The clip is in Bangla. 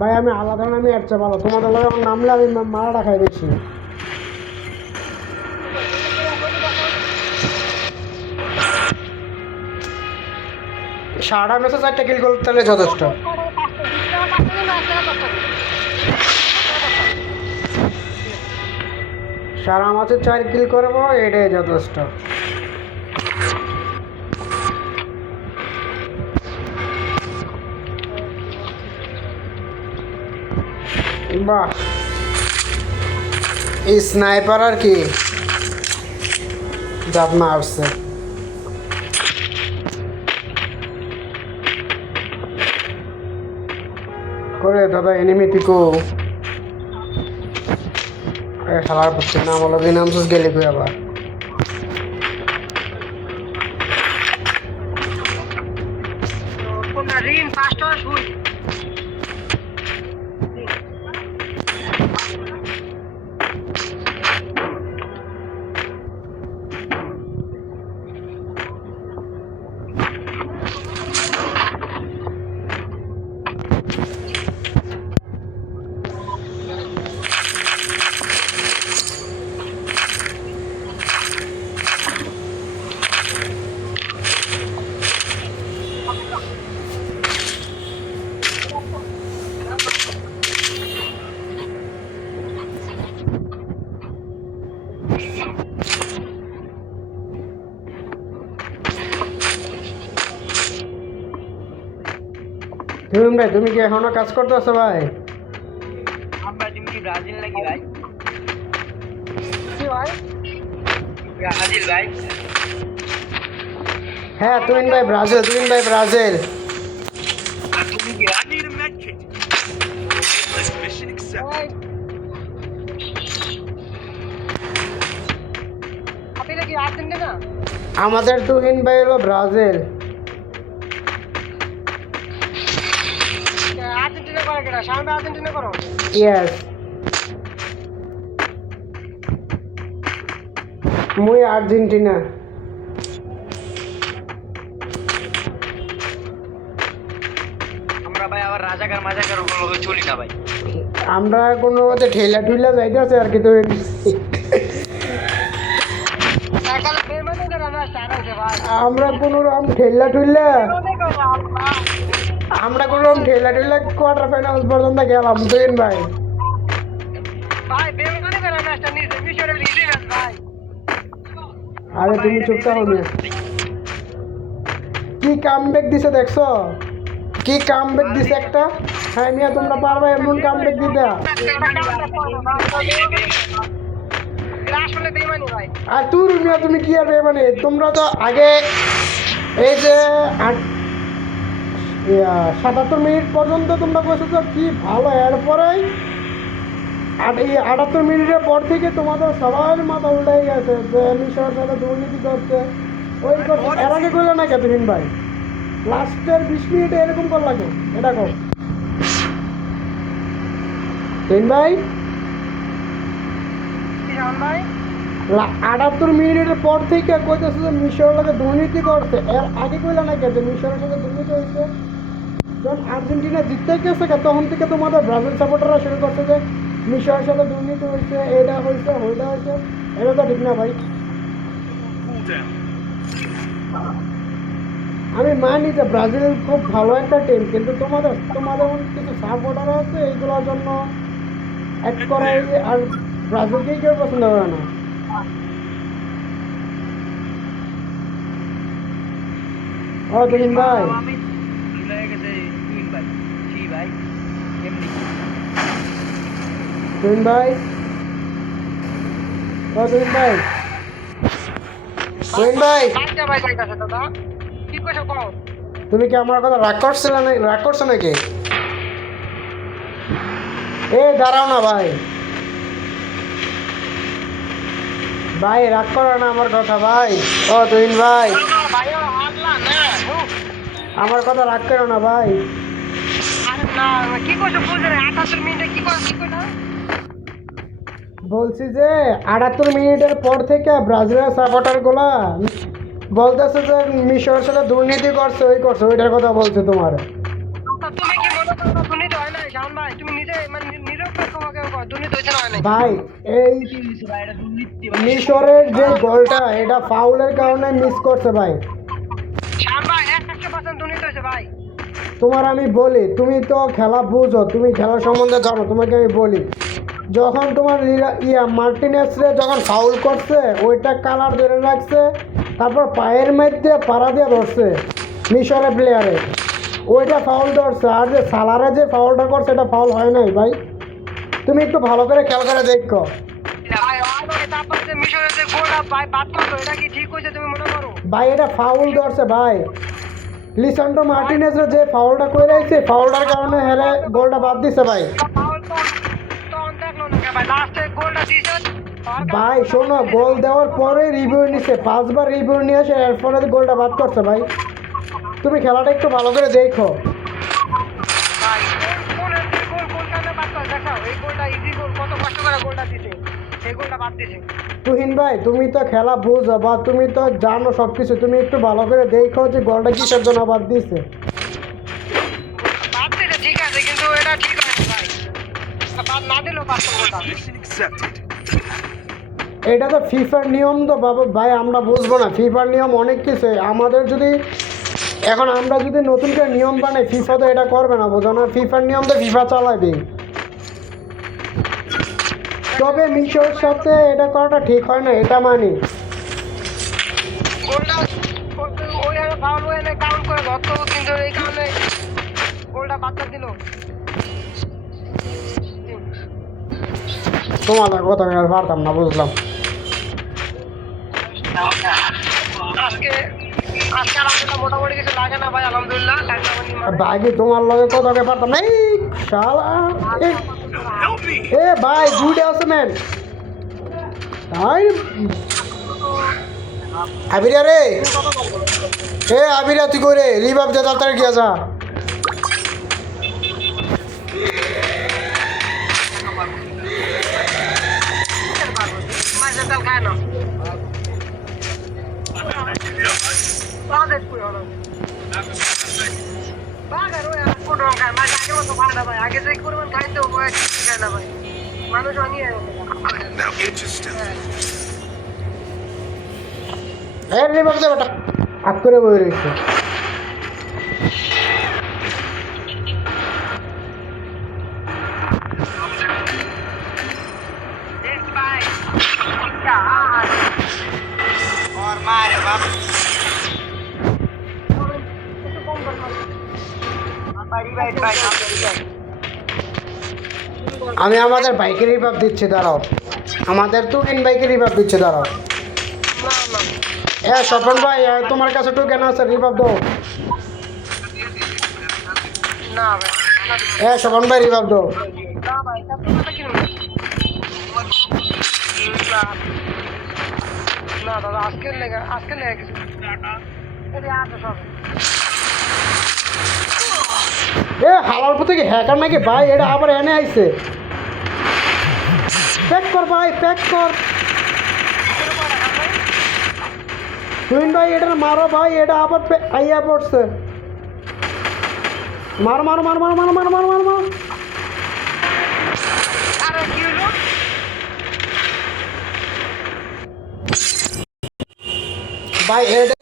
ভাই আমি আলাদা নামে এর চেয়ে ভালো, তোমাদের লগে আমার নামলে আমি মারাটা খাই বেশি। সারা ম্যাচে 4টা কিল করতে হলে যথেষ্ট। সারা ম্যাচে 4 কিল করবো, এটাই যথেষ্ট। বাহ, এই স্নাইপার আর কি জাত মারছে। করে দাদা এনিমি তিকো খেলার পক্ষে নাম হলো নামসুস গেলে কই আবার ভাই তুমি কি এখনো কাজ করতেছো ভাই? তুমি কি ব্রাজিল নাকি ভাই? কি ভাই? ব্রাজিল ভাই? হ্যাঁ তুমি ভাই ব্রাজিল, তুমি ভাই ব্রাজিল। তুমি কি ব্রাজিল ম্যাচ? Mission accept. আপনি কি আর্জেন্টিনা? আমাদের তুহিন ভাই হলো ব্রাজিল। আর্জেন্টিনা করে কেডা? সামনে আর্জেন্টিনা করো? ইয়েস, মুই আর্জেন্টিনা। আমরা ভাই আবার রাজাকার মাজাকার ওগুলো চলি না ভাই। আমরা কোনো মতে ঠেলা ঠুলা যাইতেছে আর কি। তুই আমরা কোনো রকম ঠেলা ঠুলা কোয়ার্টার ফাইনাল পর্যন্ত গেলাম তুহিন ভাই। আরে তুমি চুপ থাকো না। কি কামব্যাক দিছে দেখছো? কি কামব্যাক দিছে একটা। হ্যাঁ মিয়া তোমরা পারবে এমন কামব্যাক দিতে? আর তুই মিয়া তুমি কি আর মানে তোমরা তো আগে এই যে 77 মিনিট পর্যন্ত তোমরা বসেছো কি ভালো, এরপরেই এই 78 মিনিটের পর থেকে তোমাদের সবার মাথা উল্টাই গেছে যে মিশর সাথে দুর্নীতি করছে ওই করছে। এর আগে করলে না কে তুহিন ভাই? লাস্টের 20 মিনিটে এরকম কর লাগে এটা কর তুহিন ভাই। 78 মিনিটের পর থেকে কইতেছে যে মিশরের সাথে দুর্নীতি করছে। এর আগে কইলে না কে যে মিশরের সাথে দুর্নীতি হয়েছে? যখন আর্জেন্টিনা জিততে গেছে তখন থেকে তোমাদের ব্রাজিল সাপোর্টাররা শুরু করছে যে মিশরের সাথে দুর্নীতি হয়েছে, এটা হয়েছে ওইটা হয়েছে। এটা তো ঠিক না ভাই। আমি মানি যে ব্রাজিল খুব ভালো একটা টিম, কিন্তু তোমাদের কিছু সাপোর্টার আছে এইগুলোর জন্য এক করাই আর ব্রাজিলকেই কেউ পছন্দ করে না। ও তুহিন ভাই, তুহিন ভাই, ও তুহিন ভাই, তুহিন ভাই, তুমি কি আমার কথা রাগ করছো নাকি? এ দাঁড়াও না ভাই, ভাই রাগ করো না আমার কথা ভাই। ও তুহিন ভাই, আমার কথা রাগ করো না ভাই। বলছি যে 78 মিনিটের পর থেকে ব্রাজিলের সাপোর্টার গুলা বলতেছে যে মিশরের সাথে দুর্নীতি করছে, ওই করছে, ওইটার কথা বলছে তোমার। শাওন ভাই তুমি নিজে মানে নিরপেক্ষ ভাবে দুর্নীতি হয়েছে না হয় নাই ভাই এই মিশরের যে গোলটা এটা ফাউলের কারণে মিস করছে ভাই। শাওন ভাই 100% দুর্নীতি হয়েছে ভাই। তোমার আমি বলি, তুমি তো খেলা বুঝো, তুমি খেলা সম্বন্ধে জানো, তোমাকে আমি বলি যখন তোমার মার্টিনেসরে যখন ফাউল করছে ওইটা কালার ধরে রাখছে, তারপর পায়ের মধ্যে পাড়া দিয়ে ধরছে মিশরের প্লেয়ারে, ওইটা ফাউল ধরছে। আর যে সালারে যে ফাউলটা করছে এটা ফাউল হয় নাই ভাই, তুমি একটু ভালো করে খেয়াল করে দেখো ভাই তারপর যে মিশরের যে গোলটা ভাই বাদ করলো এটা কি ঠিক হয়েছে তুমি মনে করো? ভাই। এটা ফাউল ধরছে ভাই, লিসান্ড্রো মার্টিনেসরে যে ফাউলটা করে রাখছে ফাউলটার কারণে হেরে গোলটা বাদ দিছে ভাই। ফাউল তো দেখলো না ভাই, লাস্টে গোলটা দিয়েছে ভাই শোনো, গোল দেওয়ার পরে রিভিউ নিছে, 5বার রিভিউ নিয়ে এসে এরপরে গোলটা বাদ করছে ভাই। তুমি খেলাটা একটু ভালো করে দেখো ভাই। কোন কারণে বাদ করে দেখাও, এই গোলটা ইজি গোল, কত কষ্ট করে গোলটা দিছে, এই গোলটা বাদ দিছে। তুহিন ভাই তুমি তো খেলা বুঝো বা তুমি তো জানো সব কিছু, তুমি একটু ভালো করে দেখো যে গোলটা কিসের জন্য বাদ দিছে। বাদ দিছে ঠিক আছে, কিন্তু এটা ঠিক আছে ভাই, বাদ না দিলেও বাদ গোলটা। Mission accepted. এটা তো ফিফার নিয়ম তো বাবা ভাই, আমরা বুঝবো না ফিফার নিয়ম অনেক কিছু। আমাদের যদি এখন আমরা যদি নতুন করে নিয়ম বানাই, ফিফা তো এটা করবে না, বোঝো না, ফিফার নিয়ম তো ফিফা চালাবে। তবে মিশোর সাথে এটা করাটা ঠিক হয় না, এটা মানি। গোলটা ওই ফাউল হয়ে কাউন্ট করে ধরতো, কিন্তু এই কারণে গোলটা বাদ দিল। তোমাদের কথা আমি আর পারতাম না, বুঝলাম। আজকে আজকে আলহামদুলিল্লাহ মোটামুটি কিছু লাগে না ভাই, আলহামদুলিল্লাহ লাগলে বাকি তোমার লগে কথা পারতাম না। এই শালা Help me! এ ভাই দুইটা আছে ম্যান। তাই আবিরা রে, এ আবিরা তুই করে রিভাব দে তাড়াতাড়ি গিয়া যা। মাঝে তেল খায় না বাজেট কই হলো বাগার ওই কোন রকম খায় মাঝে আগে মতো খায় না ভাই, আগে যে পরিমাণ খাইতো ওই খায় না ভাই, মানুষ অনিয়ে Now get your step. এ রিভাব দে বেটা, আগ করে বই রয়েছে। ভাই और मारे बाप আমি আমাদের বাইকের রিভাব দিচ্ছি, দাঁড়াও। আমাদের টুকেন বাইকের রিভাব দিচ্ছে, দাঁড়াও। এ স্বপন ভাই, তোমার কাছে টোকেন আছে, রিভাব দাও। না ভাই এ স্বপন ভাই রিভাব দাও। না ভাই তারপরে কি না দাদা আজকে লেগে কিছু এটা আছে সব। এ হালার প্রতি কি হ্যাকার নাকি ভাই, এটা আবার এনে আইছে। প্যাক কর ভাই, প্যাক কর। তুহিন ভাই এটা মারো ভাই, এটা আবার আইয়া পড়ছে। মার মার মার মার মার মার মার মার মার। আরে কি হলো ভাই এটা